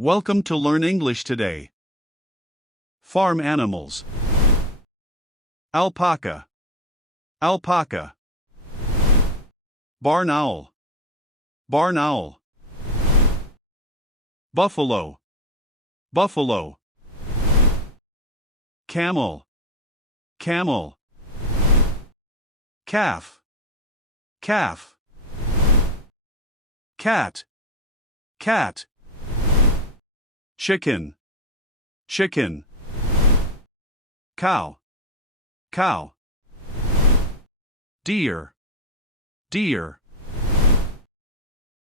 Welcome to Learn English Today. Farm animals. Alpaca. Alpaca. Barn owl. Barn owl. Buffalo. Buffalo. Camel. Camel. Calf. Calf. Cat. Cat. Chicken. Chicken. Cow. Cow. Deer. Deer.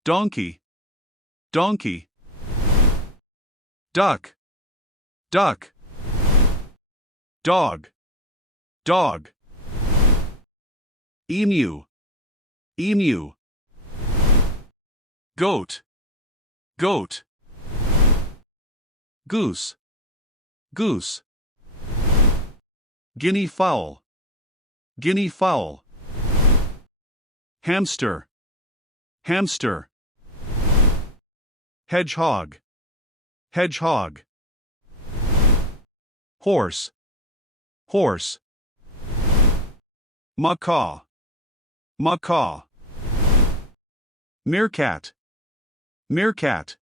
Donkey. Donkey. Duck. Duck. Dog. Dog. Emu. Emu. Goat. Goat. Goose. Goose. Guinea fowl. Guinea fowl. Hamster. Hamster. Hedgehog. Hedgehog. Horse. Horse. Macaw. Macaw. Meerkat. Meerkat.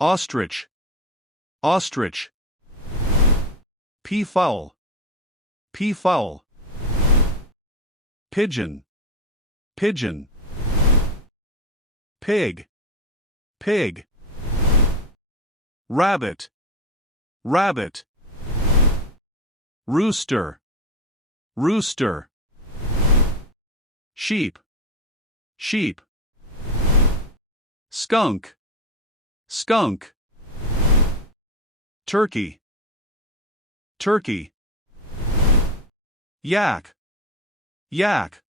Ostrich. Ostrich. Peafowl. Peafowl. Pigeon. Pigeon. Pig. Pig. Rabbit. Rabbit. Rooster. Rooster. Sheep. Sheep. Skunk. Skunk. Turkey. Turkey. Yak. Yak.